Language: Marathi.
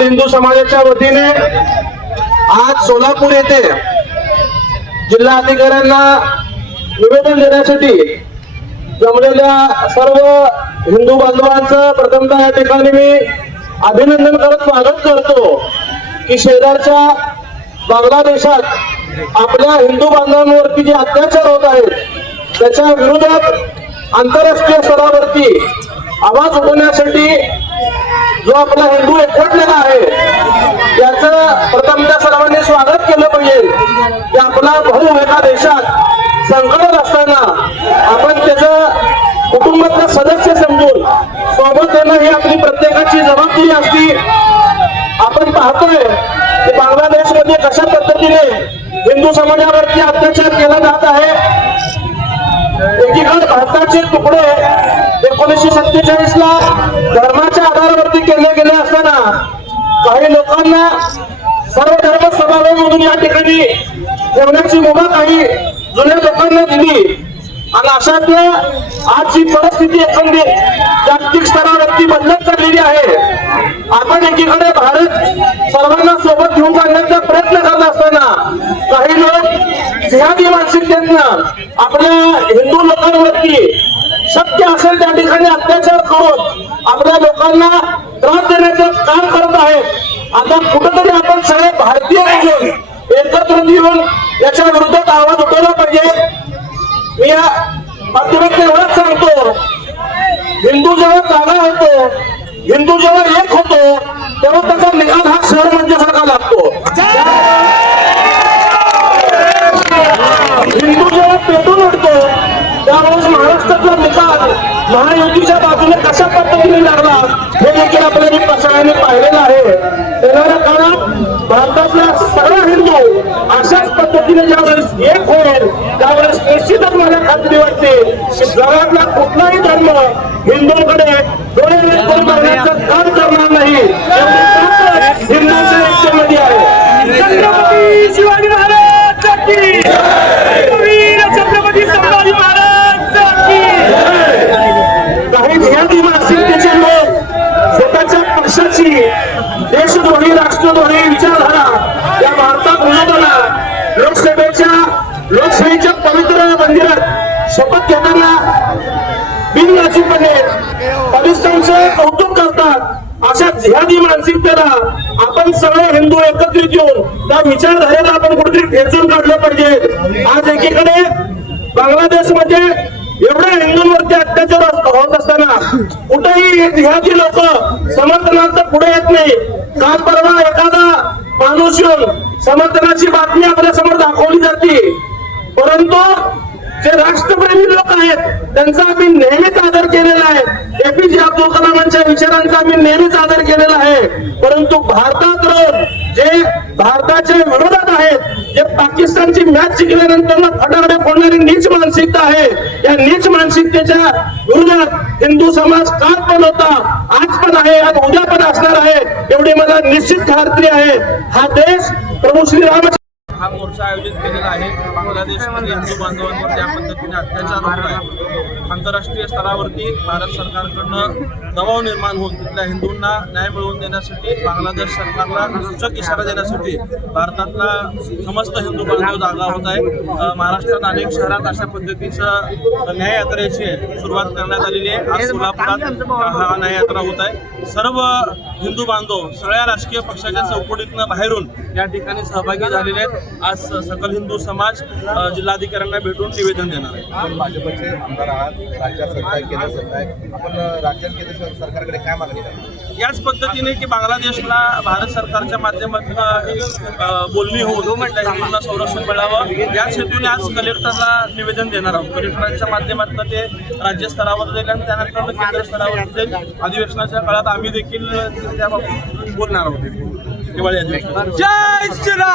हिंदू समाजाच्या वतीने आज सोलापूर येथे जिल्हा अधिकाऱ्यांना निवेदन देण्यासाठी जमलेल्या सर्व हिंदू बांधवांचं प्रथमतः या ठिकाणी मी अभिनंदन करत स्वागत करतो की शेजारच्या बांगलादेशात आपल्या हिंदू बांधवांवरती जे अत्याचार होत आहेत त्याच्या विरोधात आंतरराष्ट्रीय स्तरावरती आवाज उठवण्यासाठी जो आपला हिंदू एकवटलेला आहे याचं त्या सर्वांनी स्वागत केलं पाहिजे. की आपला भाऊ एका देशात संकटात असताना आपण त्याचं कुटुंबातला सदस्य समजून सोबत येणं ही आपली प्रत्येकाची जबाबदारी असती. आपण पाहतोय की बांगलादेशमध्ये कशा पद्धतीने हिंदू समाजावरती अत्याचार केला जात आहे. एकीकडे भारताचे तुकडे एकोणीसशे सत्तेचाळीस ला धर्मा आधारावरती केले गेले असताना काही लोकांना सर्व धर्म समाजामधून या ठिकाणी ठेवण्याची मुभा काही जुन्या लोकांना दिली. आणि अशातल्या आज जी परिस्थिती एखादी जागतिक स्तरावरती बदलत चाललेली आहे आपण एकीकडे भारत सर्वांना सोबत घेऊन जाण्याचा प्रयत्न करत असताना काही लोक जिहादी मानसिकतेनं आपल्या हिंदू लोकांवरती शक्य असेल त्या ठिकाणी अत्याचार करून आपल्या लोकांना त्रास देण्याचं काम करत आहेत. आता कुठंतरी आपण सगळे भारतीय म्हणून एकत्र येऊन याच्या विरोधात आवाज उठवला पाहिजे. मी या माध्यमातून एवढंच सांगतो. हिंदू जेव्हा जागा होतो हिंदू जेव्हा एक होतो तेव्हा त्याचा निकाल हा शहर म्हणजे लागतो हिंदू जेव्हा पेटून उठतो त्यावेळेस महाराष्ट्राचा निकाल महायुतीच्या बाजूने कशा पद्धतीने लढला? हे देखील आपल्याला प्रसाराने पाहिलेलं आहे. येणाऱ्या काळात भारतातला सगळा हिंदू अशाच पद्धतीने ज्यावेळेस एक होईल त्यावेळेस निश्चितच मला खात्री वाटते की जगातला कुठलाही धर्म हिंदूंकडे लोकशाहीच्या पवित्र मंदिरात शपथ घेताना बिनवाचितपणे पाकिस्तानचे कौतुक करतात. अशा जिहादी मानसिकतेला आपण सगळे हिंदू एकत्रित येऊन त्या विचारधारेला आपण कुठेतरी ठेचून काढलं पाहिजे. आज एकीकडे बांगलादेशमध्ये एवढ्या हिंदूंवरती अत्याचार होत असताना कुठेही जिहादी लोक समर्थनार्थ पुढे येत नाही. काल परवा एखादा माणूस येऊन समर्थनाची बातमी आपल्यासमोर दाखवली जाते. परंतु जे राष्ट्रप्रेमी लोक आहेत त्यांचा आम्ही नेहमीच आदर केलेला आहे. एपीजे अब्दुल कलामांच्या विचारांचा आम्ही नेहमीच आदर केलेला आहे. परंतु भारतात राहून जे भारताच्या विरोधात आहेत जे पाकिस्तानची मॅच जिंकल्यानंतर फटाकडे फोडणारी नीच मानसिकता आहे. या नीच मानसिकतेच्या विरोधात हिंदू समाज काल पण होता आज पण आहे आणि उद्या पण असणार आहे. एवढी मला निश्चित खात्री आहे. हा देश प्रभू श्रीराम हा मोर्चा आयोजित केलेला आहे. बांगलादेशमध्ये हिंदू बांधवांवर ज्या पद्धतीने अत्याचार होत आहे आंतरराष्ट्रीय स्तरावरती भारत सरकारकडनं दबाव निर्माण होऊन तिथल्या हिंदूंना न्याय मिळवून देण्यासाठी बांगलादेश सरकारला सूचक इशारा देण्यासाठी भारतातला समस्त हिंदू बांधव जागा होत आहे महाराष्ट्रात अनेक शहरात अशा पद्धतीचं न्याययात्रेची सुरुवात करण्यात आलेली आहे. आज सोलापुरात हा न्याययात्रा होत आहे. सर्व हिंदू बांधव सगळ्या राजकीय पक्षाच्या चौकटीतनं बाहेरून या ठिकाणी सहभागी झालेले आहेत. आज सकल हिंदू समाज जिल्हाधिकाऱ्यांना भेटून निवेदन देणार आहे. आपण भाजपचे आमदार आहात राज्यात सत्ता केंद्र सत्ता आहे. आपण राज्यात केंद्र सरकारकडे काय मागणी करणार? याच पद्धतीने की बांगलादेशला भारत सरकारच्या माध्यमातून बोलणी होऊन हिंदूंना संरक्षण मिळावं. याच हेतूने आज कलेक्टरला निवेदन देणार आहोत. कलेक्टरांच्या माध्यमातून ते राज्य स्तरावर जाईल आणि त्यानंतर केंद्र स्तरावर जाईल. अधिवेशनाच्या काळात आम्ही देखील त्या बाबतीत बोलणार आहोत. दिवाळी अधिवेशनात जय श्रीराम!